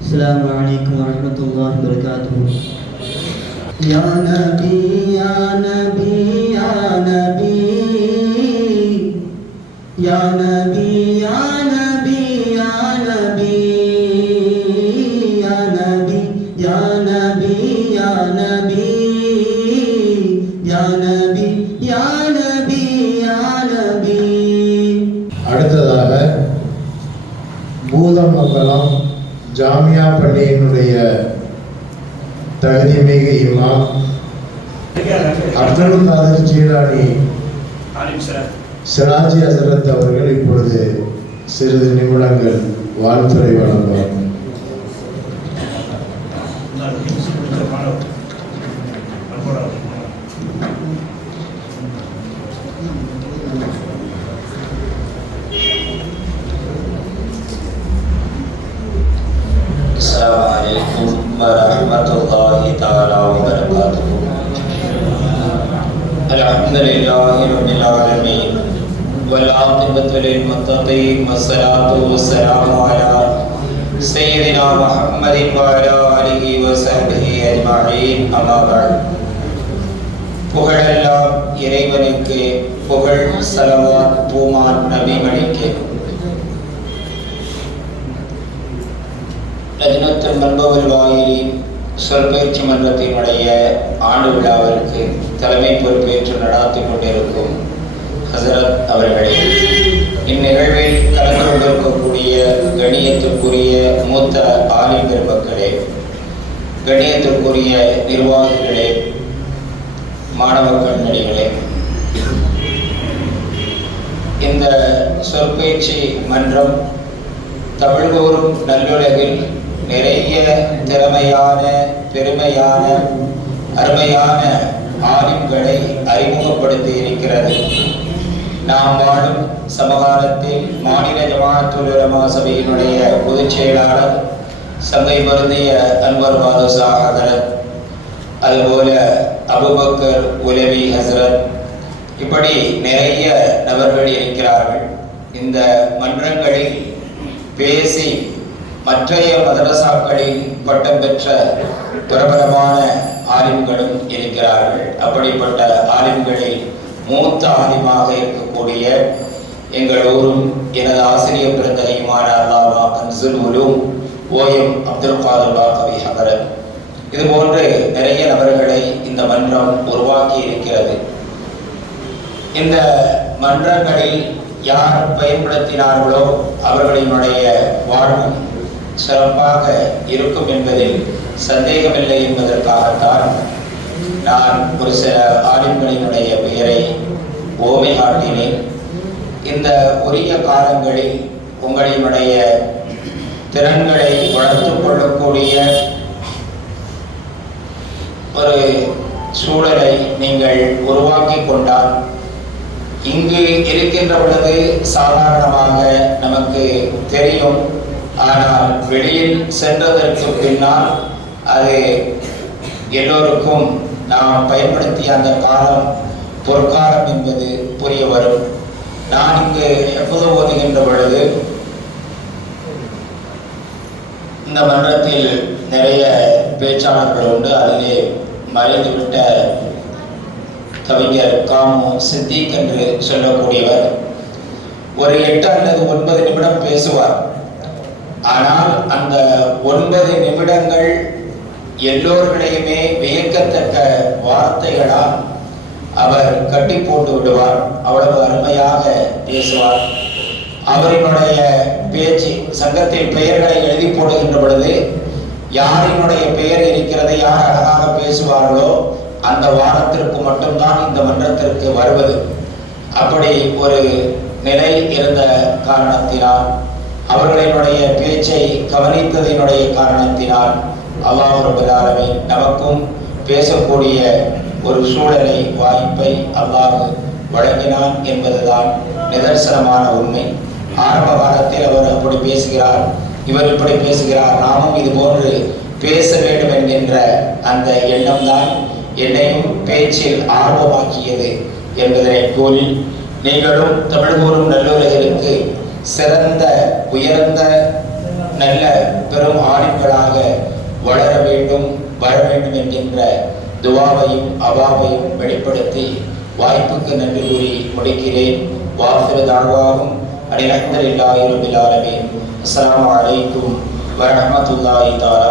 السلام عليكم ورحمة الله وبركاته. يا نبي يا نبي يا نبي. يا نبي يا نبي يا نبي. يا نبي يا نبي يا نبي. يا نبي ஜாமியா பள்ளியினுடைய தகுதிமிகு இமாம் அப்துல் காதர் ஜீலானி சிராஜி ஹசரத் அவர்கள் இப்பொழுது சிறிது நிமிடங்கள் வாழ்த்துறை வழங்குவார். ورحمة الله تعالى وبركاته الحمد لله رب العالمين والعاقبة للمتقين والصلاة والسلام على سيدنا محمد وعلى آله وصحبه أجمعين أما بعد புகழெல்லாம் இறைவனுக்கு புகழ் சலவாத் பூமான் நபிமணிக்கு லஜ்னத்துல் மன்பவல் வாயிலி சொற்பயிற்சி மன்றத்தினுடைய ஆண்டு விழாவிற்கு தலைமை பொறுப்பேற்று நடாத்தி கொண்டிருக்கும் ஹசரத் அவர்களே இந்நிகழ்வில் கலந்து கொண்டிருக்கக்கூடிய கணியத்திற்குரிய மூத்த ஆலிம் பெருமக்களே கணியத்திற்குரிய நிர்வாகிகளே மாணவ கண்மணிகளே இந்த சொற்பயிற்சி மன்றம் தமிழ்கோறும் நல்லுலகில் நிறைய திறமையான பெருமையான அருமையான ஆலிம்களை அறிமுகப்படுத்தி இருக்கிறது. நாம் வாழும் சமகாலத்தில் மாநில ஜமாத்துல் உலமா சபையினுடைய பொதுச் செயலாளர் சங்கை பொருந்திய அன்வர் பாதுஷா ஹசரத் அதுபோல அபுபக்கர் உலவி ஹசரத் இப்படி நிறைய நபர்கள் இருக்கிறார்கள். இந்த மன்றங்களில் பேசி மற்றைய மதரசாக்களில் பட்டம் பெற்ற பிரபலமான ஆலிம்களும் இருக்கிறார்கள். அப்படிப்பட்ட ஆலிம்களில் மூத்த ஆலிமாக இருக்கக்கூடிய எங்கள் ஊரும் எனது ஆசிரியர் பிறந்தகையுமான அல்லாமா கன்சுல் உலூம் ஓஎம் அப்துல் காதர் பாகவி ஹமரத் இது போன்று நிறைய நபர்களை இந்த மன்றம் உருவாக்கி இருக்கிறது. இந்த மன்றங்களில் யார் பயன்படுத்தினார்களோ அவர்களினுடைய வாழ்வும் சிறப்பாக இருக்கும் என்பதில் சந்தேகமில்லை என்பதற்காகத்தான் நான் ஒரு சில ஆலிம்களினுடைய பெயரை ஓமை காட்டினேன் இந்த உரிய காலங்களில் உங்களினுடைய திறன்களை வளர்த்துக் கொள்ளக்கூடிய ஒரு சூழலை நீங்கள் உருவாக்கி கொண்டால் இங்கு இருக்கின்ற பொழுது சாதாரணமாக நமக்கு தெரியும் ஆனால் வெளியில் சென்றதற்கு பின்னால் அது எல்லோருக்கும் நாம் பயன்படுத்திய அந்த காலம் பொற்காலம் என்பது புரிய வரும். நான் இங்கு எப்போது ஓதுகின்ற பொழுது இந்த மன்றத்தில் நிறைய பேச்சாளர்கள் உண்டு. அதிலே மறைந்துவிட்ட கவிஞர் காமு சித்திக் என்று சொல்லக்கூடியவர். ஒரு எட்டு அல்லது ஒன்பது நிமிடம் பேசுவார். ஆனால் அந்த ஒன்பது நிமிடங்கள் எல்லோர்களையுமே வியக்கத்தக்க வார்த்தைகளால் அவர் கட்டி போட்டு விடுவார். அவ்வளவு அருமையாக பேசுவார். அவரினுடைய பேச்சு சங்கத்தின் பெயர்களை எழுதி போடுகின்ற பொழுது யாரினுடைய பெயர் இருக்கிறது யார் அழகாக பேசுவார்களோ அந்த வாரத்திற்கு மட்டும்தான் இந்த மன்றத்திற்கு வருவது. அப்படி ஒரு நிலை இருந்த காரணத்தினால் அவர்களினுடைய பேச்சை கவனித்ததினுடைய காரணத்தினால் அல்லாஹ் ரபுல் நமக்கும் பேசக்கூடிய ஒரு சூழலை வாய்ப்பை அல்லாஹ் வழங்கினான் என்பதுதான் நிதர்சனமான உண்மை. ஆரம்ப காலத்தில் அவர் அப்படி பேசுகிறார் இவர் இப்படி பேசுகிறார் நாமும் இது போன்று பேச வேண்டும் என்கின்ற அந்த எண்ணம் தான் என்னையும் பேச்சில் ஆர்வமாக்கியது என்பதனை கூறி நீங்களும் தமிழ் கூறும் நல்லுலகிற்கு சிறந்த உயர்ந்த நல்ல பெரும் ஆணிகளாக வளர வேண்டும் வர வேண்டும் என்கின்ற துவாவையும் அவாவையும் வெளிப்படுத்தி வாய்ப்புக்கு நன்றி கூறி முடிக்கிறேன். வாஃபிரு தாழ்வாகும் அனிலஹ்மதுல்லாஹி ரபில் ஆலமீன். அஸ்ஸலாமு அலைக்கும் வரஹ்மத்துல்லாஹி தஆலா